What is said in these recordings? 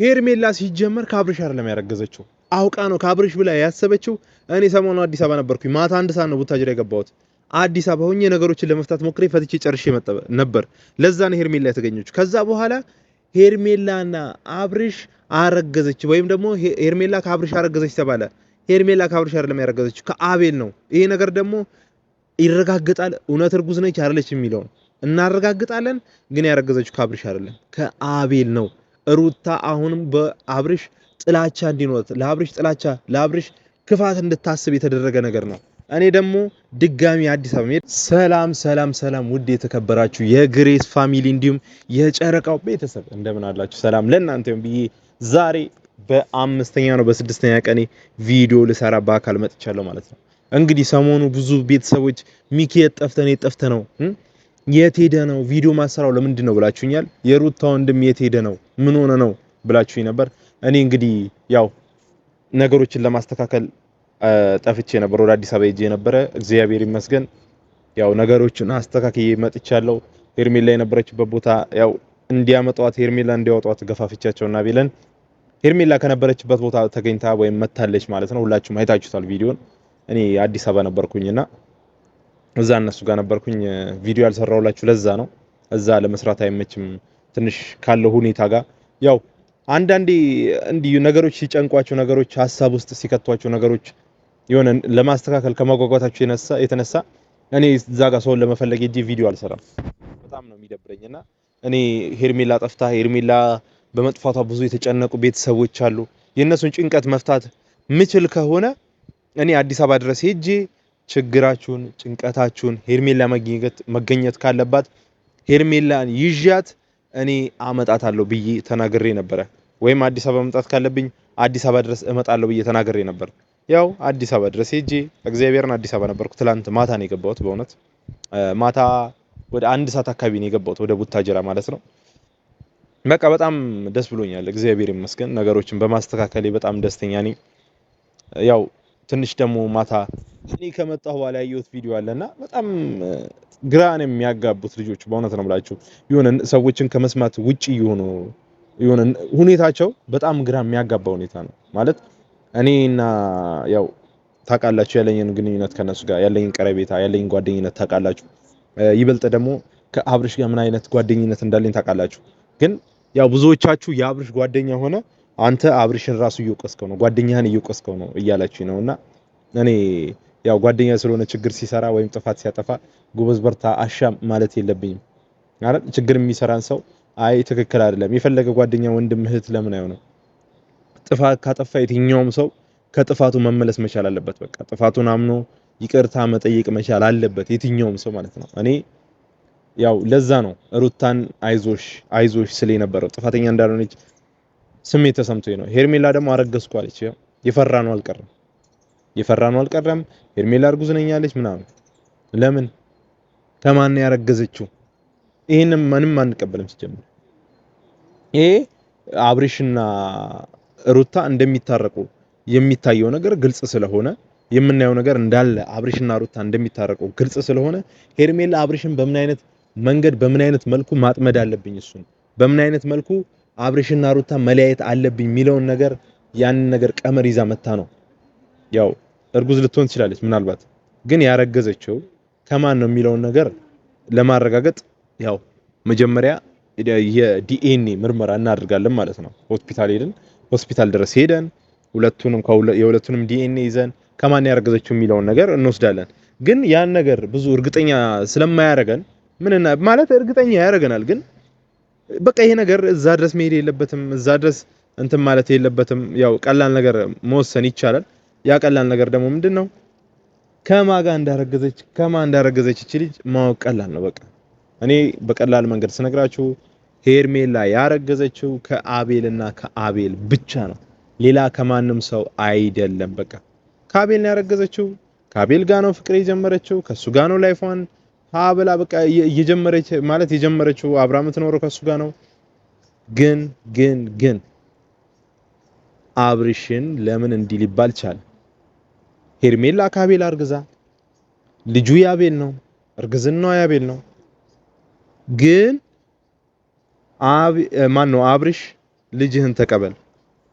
ሄርሜላ ሲጀመር ካብርሽ አይደለም ያረገዘችው አውቃ ነው ካብርሽ ብላ ያሰበችው። እኔ ሰሞኑን አዲስ አበባ ነበርኩኝ። ማታ አንድ ሰዓት ነው ቡታጅራ የገባሁት። አዲስ አበባ ሆኜ ነገሮችን ለመፍታት ሞክሬ ፈትቼ ጨርሼ ነበር። ለዛ ነው ሄርሜላ የተገኘችው። ከዛ በኋላ ሄርሜላና አብርሽ አረገዘች ወይም ደግሞ ሄርሜላ ካብርሽ አረገዘች ተባለ። ሄርሜላ ካብርሽ አይደለም ያረገዘችው ከአቤል ነው። ይሄ ነገር ደግሞ ይረጋግጣል። እውነት እርጉዝ ነች አይደለች የሚለው እናረጋግጣለን። ግን ያረገዘችው ካብርሽ አይደለም ከአቤል ነው። ሩታ አሁንም በአብርሽ ጥላቻ እንዲኖር ለአብርሽ ጥላቻ ለአብርሽ ክፋት እንድታስብ የተደረገ ነገር ነው። እኔ ደግሞ ድጋሚ አዲስ አበባ ሰላም ውድ የተከበራችሁ የግሬስ ፋሚሊ እንዲሁም የጨረቃው ቤተሰብ እንደምን አላችሁ? ሰላም ለእናንተ ይሁን ብዬ ዛሬ በአምስተኛ ነው በስድስተኛ ቀኔ ቪዲዮ ልሰራ በአካል መጥቻለሁ ማለት ነው። እንግዲህ ሰሞኑ ብዙ ቤተሰቦች ሚኪ የጠፍተ ነው የት ሄደ ነው ቪዲዮ ማሰራው ለምንድን ነው ብላችሁኛል። የሩታ ወንድም የት ሄደ ነው ምን ሆነ ነው ብላችሁኝ ነበር። እኔ እንግዲህ ያው ነገሮችን ለማስተካከል ጠፍቼ ነበር፣ ወደ አዲስ አበባ ሄጄ ነበረ። እግዚአብሔር ይመስገን ያው ነገሮችን አስተካክዬ መጥቻለሁ። ሄርሜላ የነበረችበት ቦታ ያው እንዲያመጧት ሄርሜላ እንዲያወጧት ገፋፍቻቸውና ቢለን ሄርሜላ ከነበረችበት ቦታ ተገኝታ ወይም መታለች ማለት ነው። ሁላችሁም አይታችሁታል ቪዲዮን። እኔ አዲስ አበባ ነበርኩኝና እዛ እነሱ ጋር ነበርኩኝ። ቪዲዮ ያልሰራውላችሁ ለዛ ነው። እዛ ለመስራት አይመችም ትንሽ ካለው ሁኔታ ጋር ያው አንዳንዴ እንዲህ ነገሮች ሲጨንቋቸው ነገሮች ሐሳብ ውስጥ ሲከቷቸው ነገሮች የሆነ ለማስተካከል ከማጓጓታቸው የተነሳ እኔ እዛ ጋር ሰውን ለመፈለግ እጂ ቪዲዮ አልሰራም። በጣም ነው የሚደብረኝና እኔ ሄርሜላ ጠፍታ ሄርሜላ በመጥፋቷ ብዙ የተጨነቁ ቤተሰቦች አሉ። የነሱን ጭንቀት መፍታት ምችል ከሆነ እኔ አዲስ አበባ ድረስ ሄጄ ችግራችሁን ጭንቀታችሁን ሄርሜላ መገኘት ካለባት ሄርሜላን ይዣት እኔ አመጣታለሁ ብዬ ተናግሬ ነበር። ወይም አዲስ አበባ መምጣት ካለብኝ አዲስ አበባ ድረስ እመጣለሁ ብዬ ተናግሬ ነበር። ያው አዲስ አበባ ድረስ ሄጄ እግዚአብሔርን አዲስ አበባ ነበርኩ። ትላንት ማታ ነው የገባሁት። በእውነት ማታ ወደ 1 ሰዓት አካባቢ ነው የገባሁት ወደ ቡታጅራ ማለት ነው። በቃ በጣም ደስ ብሎኛል። እግዚአብሔር ይመስገን ነገሮችን በማስተካከሌ በጣም ደስተኛ ነኝ። ያው ትንሽ ደግሞ ማታ እኔ ከመጣሁ በኋላ ያየሁት ቪዲዮ አለና በጣም ግራን የሚያጋቡት ልጆች በእውነት ነው ብላችሁ የሆነ ሰዎችን ከመስማት ውጪ የሆነ ሁኔታቸው በጣም ግራ የሚያጋባ ሁኔታ ነው ማለት። እኔና ያው ታውቃላችሁ ያለኝን ግንኙነት ከነሱ ጋር ያለኝን ቀረቤታ ያለኝን ጓደኝነት ታውቃላችሁ። ይበልጥ ደግሞ ከአብርሽ ጋር ምን አይነት ጓደኝነት እንዳለኝ ታውቃላችሁ። ግን ያው ብዙዎቻችሁ የአብርሽ ጓደኛ ሆነ አንተ አብርሽን ራሱ እየወቀስከው ነው ጓደኛህን እየወቀስከው ነው እያላችሁ ነውና እኔ ያው ጓደኛ ስለሆነ ችግር ሲሰራ ወይም ጥፋት ሲያጠፋ ጎበዝ በርታ አሻም ማለት የለብኝም ማለት ችግር የሚሰራን ሰው አይ ትክክል አይደለም የፈለገ ጓደኛ ወንድም እህት ለምን አይሆንም። ጥፋት ካጠፋ የትኛውም ሰው ከጥፋቱ መመለስ መቻል አለበት። በቃ ጥፋቱን አምኖ ይቅርታ መጠየቅ መቻል አለበት የትኛውም ሰው ማለት ነው። እኔ ያው ለዛ ነው ሩታን አይዞሽ ስለ ነበረው ጥፋተኛ እንዳልሆነች ስሜት ተሰምቶኝ ነው። ሄርሜላ ደግሞ አረገዝኩ አለች። ያው የፈራነው አልቀረም። ሄርሜላ እርጉዝ ነኝ አለች ምናምን። ለምን ከማን ያረገዘችው? ይሄንን ማንም አንቀበልም ሲጀምር። ይሄ አብርሽና ሩታ እንደሚታረቁ የሚታየው ነገር ግልጽ ስለሆነ የምናየው ነገር እንዳለ አብርሽና ሩታ እንደሚታረቁ ግልጽ ስለሆነ ሄርሜላ አብርሽን በምን አይነት መንገድ በምን አይነት መልኩ ማጥመድ አለብኝ እሱን በምን አይነት መልኩ አብርሽና ሩታ መለያየት አለብኝ የሚለውን ነገር ያንን ነገር ቀመር ይዛ መታ ነው። ያው እርጉዝ ልትሆን ትችላለች ምናልባት፣ ግን ያረገዘችው ከማን ነው የሚለውን ነገር ለማረጋገጥ ያው መጀመሪያ የዲኤንኤ ምርመራ እናደርጋለን ማለት ነው። ሆስፒታል ድረስ ሄደን የሁለቱንም ዲኤንኤ ይዘን ከማን ያረገዘችው የሚለውን ነገር እንወስዳለን። ግን ያን ነገር ብዙ እርግጠኛ ስለማያረገን ማለት እርግጠኛ ያረገናል፣ ግን በቃ ይሄ ነገር እዛ ድረስ መሄድ የለበትም እዛ ድረስ እንትን ማለት የለበትም። ያው ቀላል ነገር መወሰን ይቻላል። ያ ቀላል ነገር ደግሞ ምንድነው ከማን እንዳረገዘች እቺ ልጅ ማወቅ ቀላል ነው። በቃ እኔ በቀላል መንገድ ስነግራችሁ ሄርሜላ ያረገዘችው ከአቤልና ከአቤል ብቻ ነው፣ ሌላ ከማንም ሰው አይደለም። በቃ ከአቤል ነው ያረገዘችው። ከአቤል ጋር ነው ፍቅር የጀመረችው፣ ከሱ ጋር ነው ላይፏን ብላ በቃ የጀመረችው አብራም ትኖረው ከሱ ጋር ነው። ግን አብርሽን ለምን እንዲህ ሊባል ቻለ? ሄርሜላ ከአቤል አርግዛ ልጁ ያቤል ነው፣ እርግዝናው ያቤል ነው። ግን አብርሽ ልጅህን ተቀበል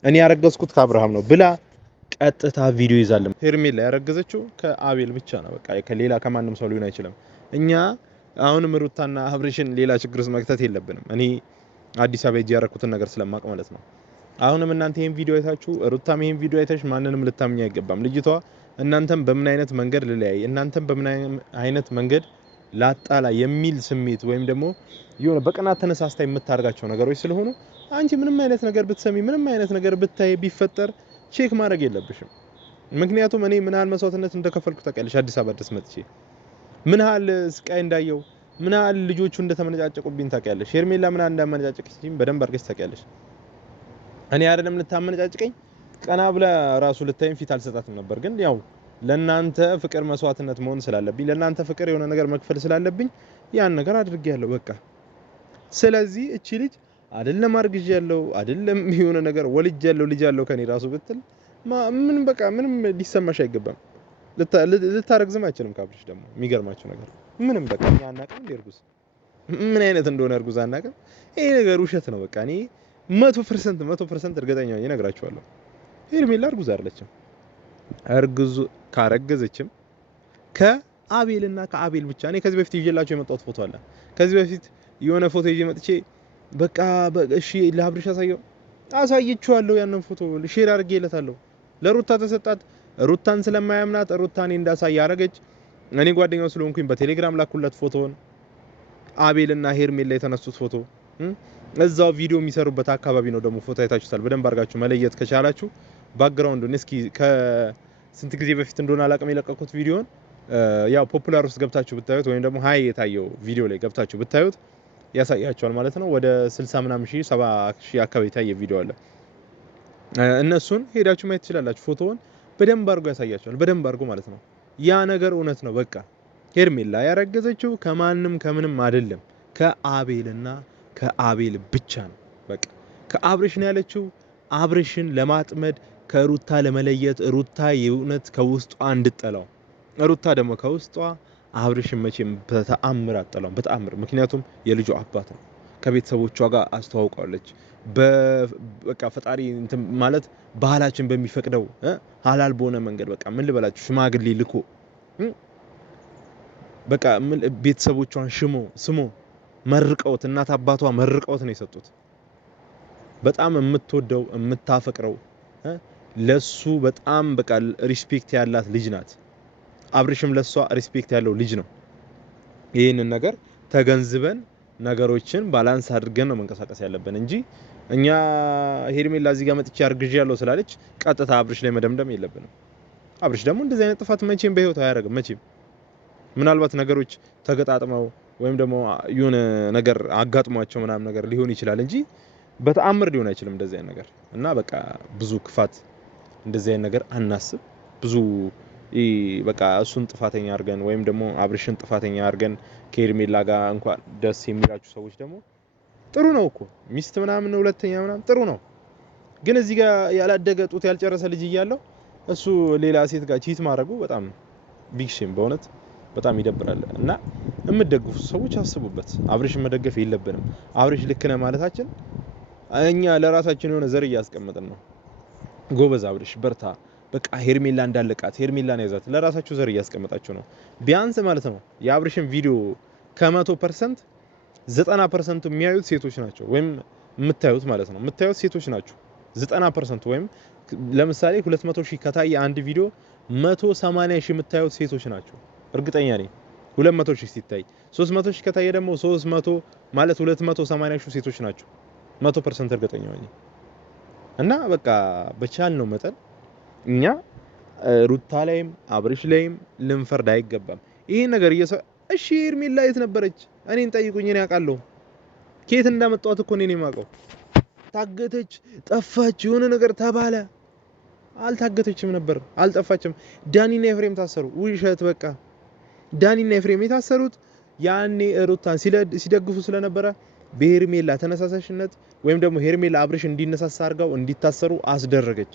እኔ ያረገዝኩት ከአብርሃም ነው ብላ ቀጥታ ቪዲዮ ይዛለም። ሄርሜላ ያረገዘችው ከአቤል ብቻ ነው። በቃ ከሌላ ከማንም ሰው ሊሆን አይችልም። እኛ አሁንም ሩታና አብርሽን ሌላ ችግር ውስጥ መክተት የለብንም። እኔ አዲስ አበባ ሄጄ ያረኩትን ነገር ስለማቅ ማለት ነው። አሁንም እናንተ ይሄን ቪዲዮ አይታችሁ ሩታም ይሄን ቪዲዮ አይተሽ ማንንም ልታምኝ አይገባም። ልጅቷ እናንተም በምን አይነት መንገድ ልለያይ እናንተም በምን አይነት መንገድ ላጣላ የሚል ስሜት ወይም ደግሞ የሆነ በቅናት ተነሳስታ የምታርጋቸው ነገሮች ስለሆኑ አንቺ ምንም አይነት ነገር ብትሰሚ ምንም አይነት ነገር ብታይ ቢፈጠር ቼክ ማድረግ የለብሽም። ምክንያቱም እኔ ምን ያህል መስዋዕትነት እንደከፈልኩ ታውቂያለሽ። አዲስ አበባ ድረስ መጥቼ ምን ያህል ስቃይ እንዳየው ምን ያህል ልጆቹ እንደተመነጫጨቁብኝ ታውቂያለሽ። ሄርሜላ ምን ያህል እንዳመነጫጨቀችኝ በደንብ አድርገሽ ታውቂያለሽ። እኔ አይደለም ልታመነጫጭቀኝ ቀና ብላ ራሱ ልታይም ፊት አልሰጣትም ነበር። ግን ያው ለናንተ ፍቅር መስዋዕትነት መሆን ስላለብኝ ለናንተ ፍቅር የሆነ ነገር መክፈል ስላለብኝ ያን ነገር አድርጌያለሁ በቃ። ስለዚህ እቺ ልጅ አይደለም አርግዣለሁ አይደለም የሆነ ነገር ወልጃለሁ ልጅ ያለው ከኔ ራሱ ብትል ምን በቃ ምንም ሊሰማሽ አይገባም። ልታረግዝም አይችልም ካብልሽ ደግሞ የሚገርማችሁ ነገር ምንም በቃ ያናቀም እንደርጉዝ ምን አይነት እንደሆነ እርጉዝ አናቀም። ይሄ ነገር ውሸት ነው በቃ እኔ 100% እርግጠኛ ነኝ እነግራችኋለሁ። ሄርሜላ እርጉዝ አይደለችም። እርጉዝ ካረገዘችም ከአቤልና ከአቤል ብቻ። እኔ ከዚህ በፊት ይዤላችሁ የመጣሁት ፎቶ አለ። ከዚህ በፊት የሆነ ፎቶ ይዤ መጥቼ በቃ እሺ ለአብርሽ አሳይቼዋለሁ። ያንን ፎቶ ሼር አድርጌለታለሁ። ለሩታ ተሰጣት። ሩታን ስለማያምናት ሩታኔ እንዳሳይ ያረገች። እኔ ጓደኛው ስለሆንኩኝ በቴሌግራም ላኩለት ፎቶውን። አቤልና ሄርሜላ የተነሱት ፎቶ እዛው ቪዲዮ የሚሰሩበት አካባቢ ነው። ደግሞ ፎቶ አይታችሁታል። በደንብ አድርጋችሁ መለየት ከቻላችሁ ባክግራውንዱን እስኪ ከስንት ጊዜ በፊት እንደሆነ አላቅም የለቀቁት ቪዲዮን ያው ፖፑላር ውስጥ ገብታችሁ ብታዩት ወይም ደግሞ ሃይ የታየው ቪዲዮ ላይ ገብታችሁ ብታዩት ያሳያችኋል ማለት ነው። ወደ 60 ምናምን ሺህ 70 ሺህ አካባቢ የታየ ቪዲዮ አለ። እነሱን ሄዳችሁ ማየት ትችላላችሁ። ፎቶውን በደንብ አድርጎ ያሳያችኋል። በደንብ አድርጎ ማለት ነው። ያ ነገር እውነት ነው። በቃ ሄርሜላ ያረገዘችው ከማንም ከምንም አይደለም ከአቤልና ከአቤል ብቻ ነው። በቃ ከአብርሽ ነው ያለችው። አብርሽን ለማጥመድ ከሩታ ለመለየት ሩታ የእውነት ከውስጧ እንድጠላው ሩታ ደግሞ ከውስጧ አብርሽን መቼም በተአምር አጠላው በተአምር። ምክንያቱም የልጁ አባት ነው። ከቤተሰቦቿ ጋር አስተዋውቃለች። በቃ ፈጣሪ እንትን ማለት ባህላችን በሚፈቅደው ሐላል በሆነ መንገድ በቃ ምን ልበላችሁ ሽማግሌ ልኮ በቃ ቤተሰቦቿን ስሞ መርቀውት እናት አባቷ መርቀውት ነው የሰጡት። በጣም የምትወደው የምታፈቅረው ለሱ በጣም በቃ ሪስፔክት ያላት ልጅ ናት። አብርሽም ለሷ ሪስፔክት ያለው ልጅ ነው። ይሄንን ነገር ተገንዝበን ነገሮችን ባላንስ አድርገን ነው መንቀሳቀስ ያለብን እንጂ እኛ ሄርሜላ እዚህ ጋር መጥቼ አርግዣለሁ ስላለች ቀጥታ አብርሽ ላይ መደምደም የለብንም። አብርሽ ደግሞ እንደዚህ አይነት ጥፋት መቼም በህይወት አያደርግም። መቼም ምናልባት ነገሮች ተገጣጥመው ወይም ደግሞ የሆነ ነገር አጋጥሟቸው ምናምን ነገር ሊሆን ይችላል እንጂ በተአምር ሊሆን አይችልም እንደዚህ አይነት ነገር። እና በቃ ብዙ ክፋት እንደዚህ አይነት ነገር አናስብ። ብዙ በቃ እሱን ጥፋተኛ አድርገን ወይም ደግሞ አብርሽን ጥፋተኛ አድርገን ከሄርሜላ ጋር እንኳን ደስ የሚላችሁ ሰዎች ደግሞ ጥሩ ነው እኮ ሚስት ምናምን ሁለተኛ ምናምን ጥሩ ነው። ግን እዚህ ጋር ያላደገ ጡት ያልጨረሰ ልጅ እያለው እሱ ሌላ ሴት ጋር ቺት ማድረጉ በጣም ቢግ ሼም በእውነት በጣም ይደብራል። እና የምትደግፉ ሰዎች አስቡበት። አብርሽን መደገፍ የለብንም። አብርሽ ልክ ነህ ማለታችን እኛ ለራሳችን የሆነ ዘር እያስቀመጥን ነው። ጎበዝ አብርሽ በርታ፣ በቃ ሄርሜላ እንዳለቃት ሄርሜላን ያዛት ለራሳችሁ ዘር እያስቀመጣችሁ ነው። ቢያንስ ማለት ነው የአብርሽን ቪዲዮ ከ100% 90% የሚያዩት ሴቶች ናቸው። ወይም የምታዩት ማለት ነው የምታዩት ሴቶች ናቸው 90% ወይም ለምሳሌ 200 ሺህ ከታየ አንድ ቪዲዮ 180 ሺህ የምታዩት ሴቶች ናቸው። እርግጠኛ ነኝ 200 ሺህ ሲታይ 300 ሺህ ከታየ ደግሞ 300 ማለት 280 ሺህ ሴቶች ናቸው 100% እርግጠኛ ነኝ። እና በቃ በቻልነው መጠን እኛ ሩታ ላይም አብርሽ ላይም ልንፈርድ አይገባም። ይሄ ነገር እሺ ሄርሜላ የት ነበረች? እኔን ጠይቁኝ፣ እኔ አውቃለሁ። ከየት እንዳመጣኋት እኮ እኔ የማውቀው። ታገተች፣ ጠፋች፣ የሆነ ነገር ተባለ። አልታገተችም ነበር፣ አልጠፋችም። ዳኒና ኤፍሬም ታሰሩ። ውሸት በቃ ዳኒና ኤፍሬም የታሰሩት ያኔ ሩታን ሲደግፉ ስለነበረ በሄርሜላ ተነሳሳሽነት ወይም ደግሞ ሄርሜላ አብርሽ እንዲነሳሳ አድርጋው እንዲታሰሩ አስደረገች።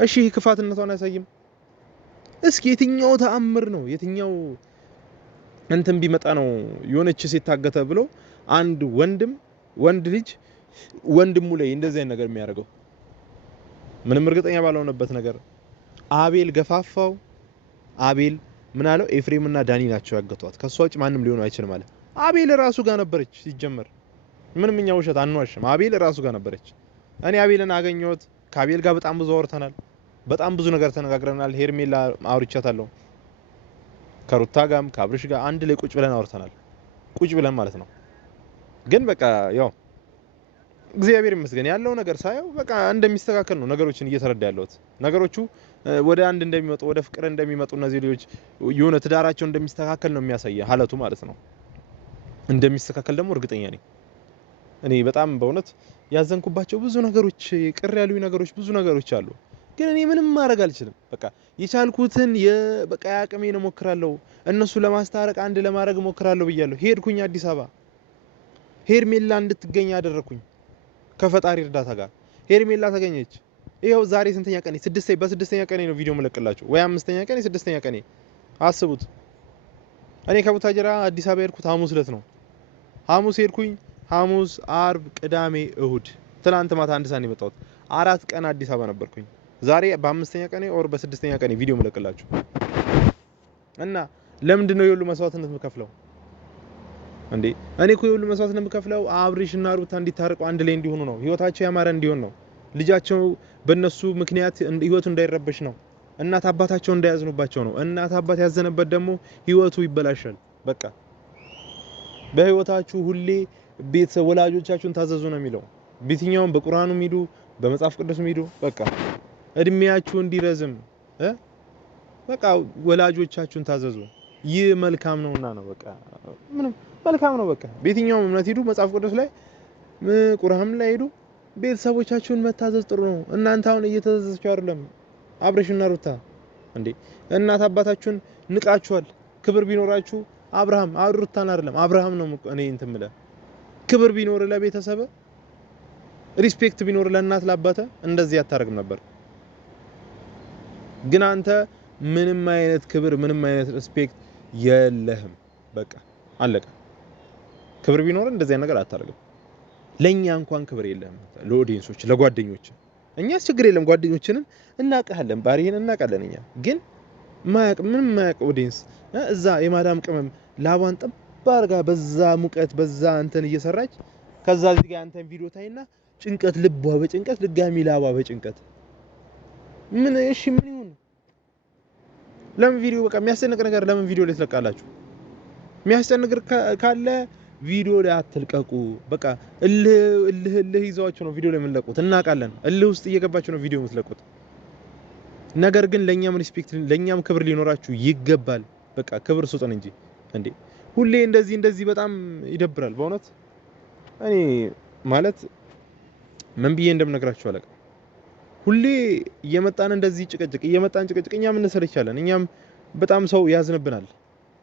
እሺ ይሄ ክፋትነቷን አያሳይም? እስኪ የትኛው ተአምር ነው የትኛው እንትን ቢመጣ ነው የሆነች ሴት ታገተ ብሎ አንድ ወንድ ልጅ ወንድሙ ላይ እንደዚህ አይነት ነገር የሚያደርገው? ምንም እርግጠኛ ባልሆነበት ነገር አቤል ገፋፋው። አቤል ምን አለው? ኤፍሬምና ዳኒ ናቸው ያገቷት፣ ከሷ ውጭ ማንም ሊሆን አይችልም ማለት። አቤል ራሱ ጋር ነበረች ሲጀመር። ምንም እኛ ውሸት አንዋሽም። አቤል ራሱ ጋር ነበረች። እኔ አቤልን አገኘሁት። ከአቤል ጋር በጣም ብዙ አውርተናል። በጣም ብዙ ነገር ተነጋግረናል። ሄርሜላ አውርቻታለሁ። ከሩታ ጋርም ከአብርሽ ጋር አንድ ላይ ቁጭ ብለን አውርተናል። ቁጭ ብለን ማለት ነው። ግን በቃ ያው እግዚአብሔር ይመስገን ያለው ነገር ሳየው በቃ እንደሚስተካከል ነው ነገሮችን እየተረዳ ያለሁት። ነገሮቹ ወደ አንድ እንደሚመጡ ወደ ፍቅር እንደሚመጡ እነዚህ ልጆች የሆነ ትዳራቸው እንደሚስተካከል ነው የሚያሳየው ሀለቱ ማለት ነው። እንደሚስተካከል ደግሞ እርግጠኛ ነኝ። እኔ በጣም በእውነት ያዘንኩባቸው ብዙ ነገሮች፣ ቅር ያሉኝ ነገሮች ብዙ ነገሮች አሉ። ግን እኔ ምንም ማድረግ አልችልም። በቃ የቻልኩትን በቃ ያቅሜን እሞክራለሁ። እነሱ ለማስታረቅ አንድ ለማድረግ እሞክራለሁ ብያለሁ። ሄድኩኝ አዲስ አበባ። ሄርሜላ እንድትገኝ አደረኩኝ ከፈጣሪ እርዳታ ጋር። ሄርሜላ ተገኘች። ይሄው ዛሬ ስንተኛ ቀኔ? በስድስተኛ ቀኔ ነው ቪዲዮ መለቅላችሁ፣ ወይ አምስተኛ ቀኔ ስድስተኛ ቀኔ አስቡት። እኔ ከቡታጀራ አዲስ አበባ ሄድኩት ሐሙስ ዕለት ነው። ሐሙስ ሄድኩኝ። ሐሙስ፣ አርብ፣ ቅዳሜ፣ እሁድ፣ ትናንት ማታ አንድ ሰዓት ነው የመጣሁት። 4 ቀን አዲስ አበባ ነበርኩኝ። ዛሬ በአምስተኛ ቀኔ ኦር በስድስተኛ ቀኔ ቪዲዮ መለቅላችሁ እና ለምንድን ነው የሁሉ መስዋዕትነት የምከፍለው እንዴ? እኔ እኮ የሁሉ መስዋዕትነት የምከፍለው አብርሽ እና ሩታ እንዲታረቁ አንድ ላይ እንዲሆኑ ነው። ህይወታቸው ያማረ እንዲሆን ነው። ልጃቸው በእነሱ ምክንያት ህይወቱ እንዳይረበሽ ነው። እናት አባታቸው እንዳያዝኑባቸው ነው። እናት አባት ያዘነበት ደግሞ ህይወቱ ይበላሻል። በቃ በህይወታችሁ ሁሌ ቤተሰብ ወላጆቻችሁን ታዘዙ ነው የሚለው። በየትኛውም በቁርአኑ ሂዱ፣ በመጽሐፍ ቅዱስ ሂዱ። በቃ እድሜያችሁ እንዲረዝም በቃ ወላጆቻችሁን ታዘዙ። ይህ መልካም ነውና ነው። በቃ ምንም መልካም ነው። በቃ በየትኛውም እምነት ሂዱ፣ መጽሐፍ ቅዱስ ላይ ቁርአን ላይ ሂዱ። ቤተሰቦቻችሁን መታዘዝ ጥሩ ነው። እናንተ አሁን እየተዘዛችሁ አይደለም። አብርሽና ሩታ እንዴ እናት አባታችሁን ንቃችኋል። ክብር ቢኖራችሁ አብርሃም ሩታን አይደለም አብርሃም ነው እኔ እንትን ምለ ክብር ቢኖር ለቤተሰብ ሪስፔክት ቢኖር ለእናት ለአባተ እንደዚህ አታረግም ነበር። ግን አንተ ምንም አይነት ክብር ምንም አይነት ሪስፔክት የለህም። በቃ አለቀ። ክብር ቢኖር እንደዚህ አይነት ነገር አታረግም። ለኛ እንኳን ክብር የለህም። ለኦዲየንሶች ለጓደኞች እኛስ ችግር የለም። ጓደኞችንን እናቀሃለን፣ ባሪህን እናቀለን። እኛ ግን ምንም ማያቅ ኦዲየንስ እዛ የማዳም ቅመም ላቧን ጠባርጋ በዛ ሙቀት በዛ እንትን እየሰራች ከዛ እዚህ ጋር አንተን ቪዲዮ ታይና ጭንቀት ልቧ በጭንቀት ድጋሚ ላቧ በጭንቀት ምን እሺ ምን ይሁን? ለምን ቪዲዮ በቃ የሚያስጨንቅ ነገር ለምን ቪዲዮ ላይ ትለቃላችሁ? የሚያስጨንቅ ካለ ቪዲዮ ላይ አትልቀቁ። በቃ እልህ ይዘዋችሁ ነው ቪዲዮ ላይ የምንለቁት። እናውቃለን። እልህ ውስጥ እየገባችሁ ነው ቪዲዮ የምትለቁት። ነገር ግን ለኛም ሪስፔክት ለኛም ክብር ሊኖራችሁ ይገባል። በቃ ክብር ስጡን እንጂ እንዴ ሁሌ እንደዚህ በጣም ይደብራል በእውነት። እኔ ማለት ምን ብዬ እንደምነግራችሁ አለቀ። ሁሌ እየመጣን እንደዚህ ጭቅጭቅ እኛም እንሰለቻለን። እኛም በጣም ሰው ያዝንብናል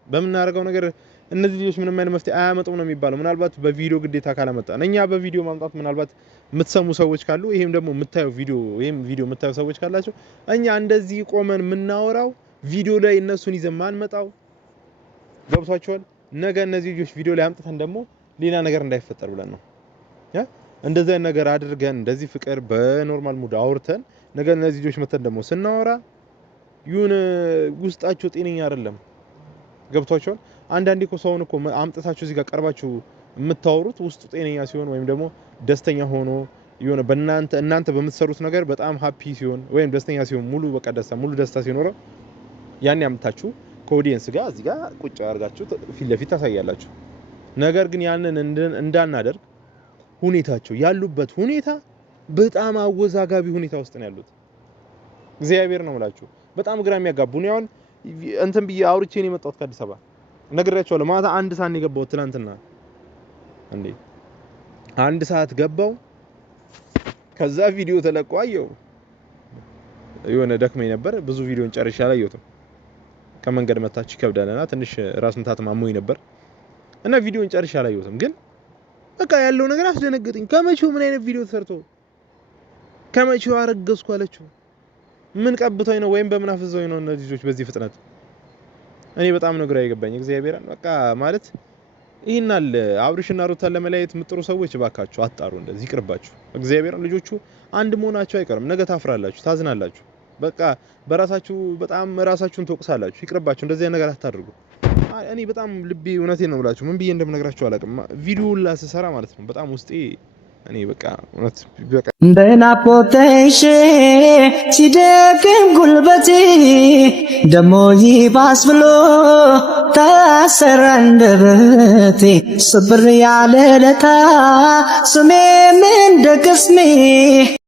በምናደርገው ነገር። እነዚህ ልጆች ምንም አይነት መፍትሄ አያመጡም ነው የሚባለው። ምናልባት በቪዲዮ ግዴታ ካላመጣን እኛ በቪዲዮ ማምጣት ምናልባት የምትሰሙ ሰዎች ካሉ ይሄም ደግሞ የምታዩ ቪዲዮ የምታዩ ሰዎች ካላችሁ እኛ እንደዚህ ቆመን የምናወራው ቪዲዮ ላይ እነሱን ይዘን ማንመጣው ገብቷቸዋል። ነገ እነዚህ ልጆች ቪዲዮ ላይ አምጥተን ደግሞ ሌላ ነገር እንዳይፈጠር ብለን ነው እንደዚህ ነገር አድርገን እንደዚህ ፍቅር በኖርማል ሙድ አውርተን ነገ እነዚህ ልጆች መተን ደግሞ ስናወራ ይሁን ውስጣቸው ጤነኛ አይደለም። ገብቷቸዋል። አንዳንዴ እኮ ሰውን እኮ አምጥታችሁ እዚህ ጋር ቀርባችሁ የምታወሩት ውስጡ ጤነኛ ሲሆን ወይም ደግሞ ደስተኛ ሆኖ ይሆነ እናንተ በምትሰሩት ነገር በጣም ሃፒ ሲሆን ወይም ደስተኛ ሲሆን ሙሉ ደስታ ሲኖረው ያን ያምጣችሁ ከኦዲየንስ ጋር እዚህ ጋር ቁጭ አድርጋችሁ ፊት ለፊት ታሳያላችሁ። ነገር ግን ያንን እንዳናደርግ ሁኔታቸው ያሉበት ሁኔታ በጣም አወዛጋቢ ሁኔታ ውስጥ ነው ያሉት። እግዚአብሔር ነው የምላችሁ። በጣም ግራ የሚያጋቡ ነው። አሁን እንትን ብዬ አውርቼ ነው የመጣሁት ከአዲስ አበባ ነግሬያቸዋለሁ። ማታ 1 ሰዓት ነው የገባሁት ትናንትና። እንዴ 1 ሰዓት ገባው። ከዛ ቪዲዮ ተለቋየው የሆነ ደክመኝ ነበር። ብዙ ቪዲዮን ጨርሼ አላየሁትም። ከመንገድ መታች ይከብዳልና ትንሽ ራስ ምታት ማሞኝ ነበር እና ቪዲዮን ጨርሼ አላየሁትም። ግን በቃ ያለው ነገር አስደነገጠኝ። ከመቼው ምን አይነት ቪዲዮ ተሰርቶ ከመቼው አረገዝኩ አለችው። ምን ቀብቶኝ ነው ወይም በምን አፍዘውኝ ነው እነዚህ ልጆች በዚህ ፍጥነት? እኔ በጣም ነው ግራ የገባኝ። እግዚአብሔርን በቃ ማለት ይሄናል አብርሽና ሩታን ለመለያየት የምጥሩ ሰዎች እባካችሁ አጣሩ። እንደዚህ ይቅርባችሁ። እግዚአብሔርን ልጆቹ አንድ መሆናቸው አይቀርም። ነገ ታፍራላችሁ፣ ታዝናላችሁ። በቃ በራሳችሁ በጣም ራሳችሁን ትወቅሳላችሁ። ይቅርባችሁ። እንደዚህ ነገር አታድርጉ። እኔ በጣም ልቤ እውነቴን ነው ብላችሁ ምን ብዬ እንደምነግራችሁ አላውቅም። ቪዲዮ ላስሰራ ማለት ነው በጣም ውስጤ እኔ በቃ እውነት በቃ በናፍቆትሽ ሲደክም ጉልበቴ ደሞ ይባስ ብሎ ታሰረ አንደበቴ ስብር ያለ ለታ ስሜም እንደ ቅስሜ